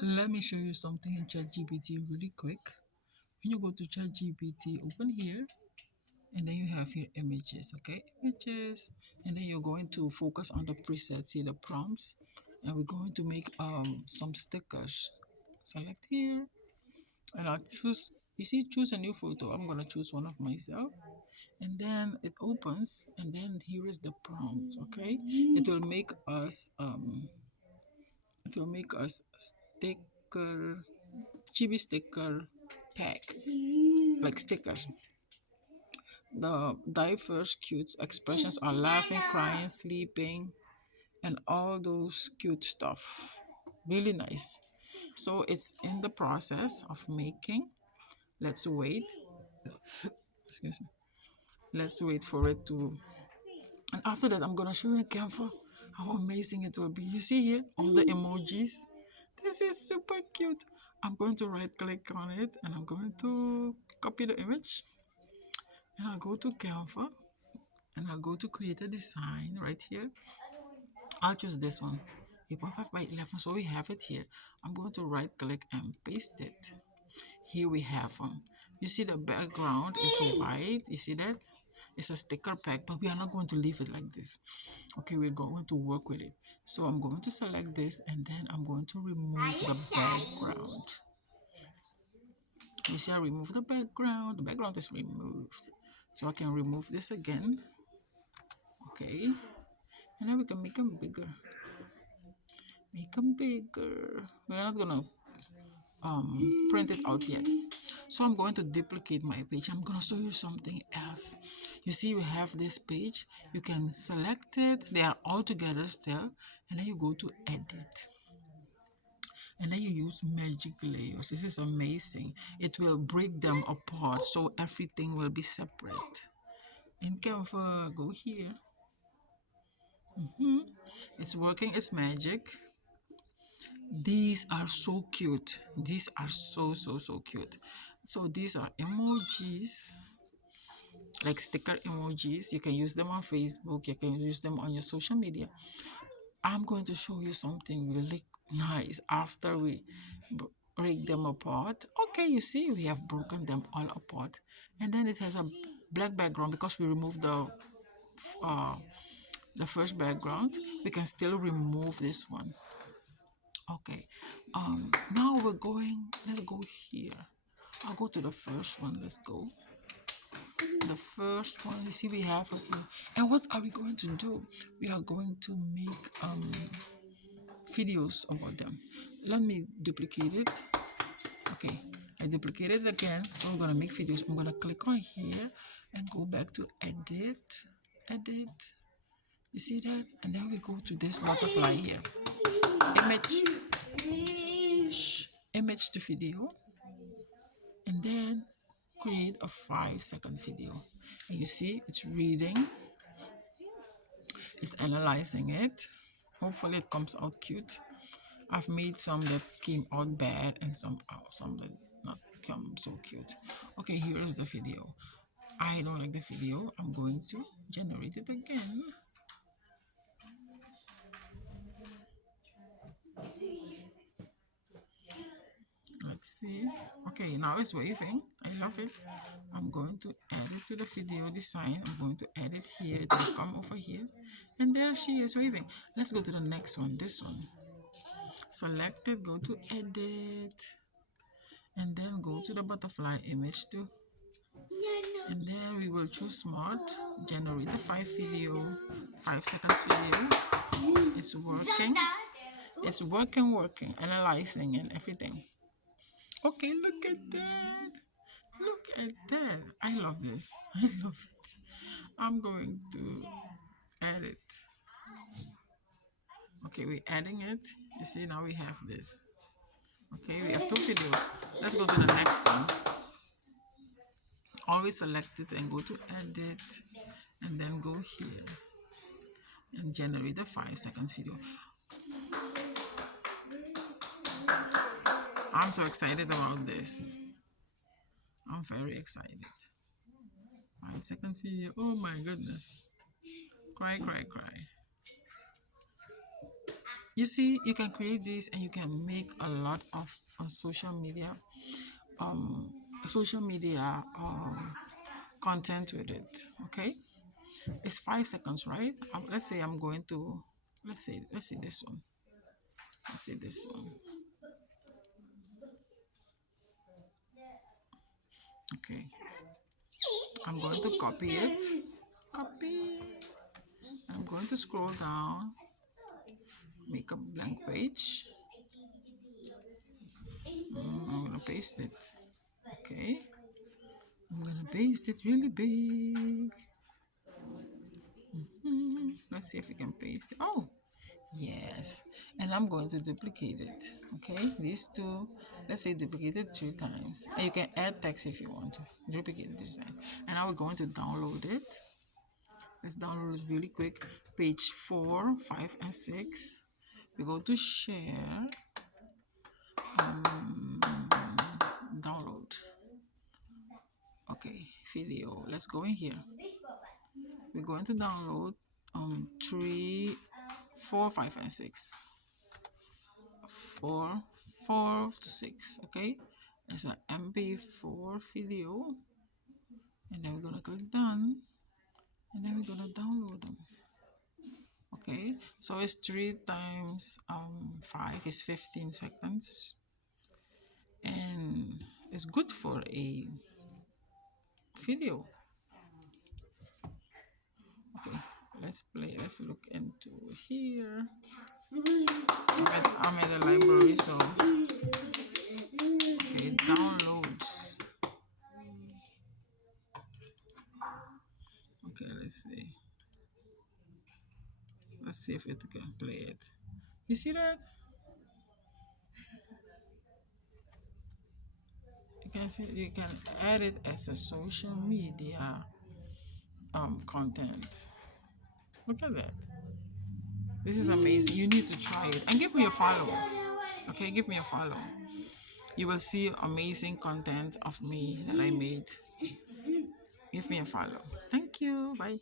Let me show you something in ChatGPT really quick. When you go to ChatGPT, open here, and then you have here images, okay? Images, and then you're going to focus on the presets, see the prompts, and we're going to make some stickers. Select here, and I'll choose. You see, choose a new photo. I'm gonna choose one of myself, and then it opens, and then here is the prompt, okay? It will make us sticker, chibi sticker pack, like stickers. The diverse cute expressions are laughing, crying, sleeping, and all those cute stuff. Really nice. So it's in the process of making. Let's wait. Excuse me. Let's wait for it to. And after that, I'm gonna show you in Canva how amazing it will be. You see here all the emojis. This is super cute. I'm going to right click on it and I'm going to copy the image, and I'll go to Canva and I'll go to create a design right here. I'll choose this one, 8.5 by 11. So we have it here. I'm going to right click and paste it. Here we have them. You see the background is white. You see that? It's a sticker pack, but we are not going to leave it like this. Okay, we're going to work with it. So I'm going to select this and then I'm going to remove the background. You see, I remove the background. The background is removed. So I can remove this again. Okay. And then we can make them bigger. Make them bigger. We're not gonna print it out yet. So I'm going to duplicate my page. I'm gonna show you something else. You see, we have this page. You can select it. They are all together still. And then you go to edit. And then you use magic layers. This is amazing. It will break them apart so everything will be separate. In Canva, go here. It's working, it's magic. These are so cute. These are so cute. So these are emojis, like sticker emojis. You can use them on Facebook. You can use them on your social media. I'm going to show you something really nice after we break them apart. Okay, you see, we have broken them all apart. And then it has a black background because we removed uh, the first background. We can still remove this one. Okay, now let's go here. I'll go to the first one. Let's go. The first one, you see, we have it here. And what are we going to do? We are going to make videos about them. Let me duplicate it. Okay, I duplicated it again. So I'm gonna make videos. I'm gonna click on here and go back to edit. You see that? And then we go to this butterfly here. Image to video, and then create a 5-second video. And you see it's reading, it's analyzing it. Hopefully it comes out cute. I've made some that came out bad and some that not come so cute. Okay, here is the video. I don't like the video. I'm going to generate it again. Let's see. Okay, now it's waving. I love it. I'm going to add it to the video design. I'm going to add it here. It will come over here. And there she is waving. Let's go to the next one. This one. Select it. Go to edit. And then go to the butterfly image too. And then we will choose smart. Generate a 5 seconds video. It's working. It's working. Analyzing and everything. Okay, look at that. Look at that. I love this. I love it. I'm going to add it. Okay, we're adding it. You see, now we have this. Okay, we have 2 videos. Let's go to the next one. Always select it and go to edit. And then go here. And generate a 5 seconds video. I'm so excited about this. I'm very excited. 5 second video. Oh my goodness. Cry. You see, you can create this and you can make a lot of social media, um, social media content with it. Okay, it's 5 seconds, right? Let's say I'm going to, let's see this one. Let's see this one. Okay, I'm going to copy it. Copy. I'm going to scroll down, make a blank page. I'm gonna paste it. Okay, I'm gonna paste it really big. Let's see if we can paste it. Oh, yes. And I'm going to duplicate it. Okay, these two, let's say duplicate it 3 times. And you can add text if you want to. Duplicate it 3 times. And now we're going to download it. Let's download it really quick. Page 4, 5, and 6. We go to share, download. Okay, video. Let's go in here. We're going to download 3, 4, 5, and 6. 4, 4 to 6. Okay, it's an MP4 video, and then we're gonna click done, and then we're gonna download them. Okay, so it's 3 times 5 is 15 seconds, and it's good for a video. Okay, let's play. Let's look into here. I'm at the library, so okay, downloads. Okay, let's see. Let's see if it can play it. You see that? You can see you can add it as a social media content. Look at that. This is amazing. You need to try it and give me a follow. Okay, give me a follow. You will see amazing content of me that I made. Give me a follow. Thank you. Bye.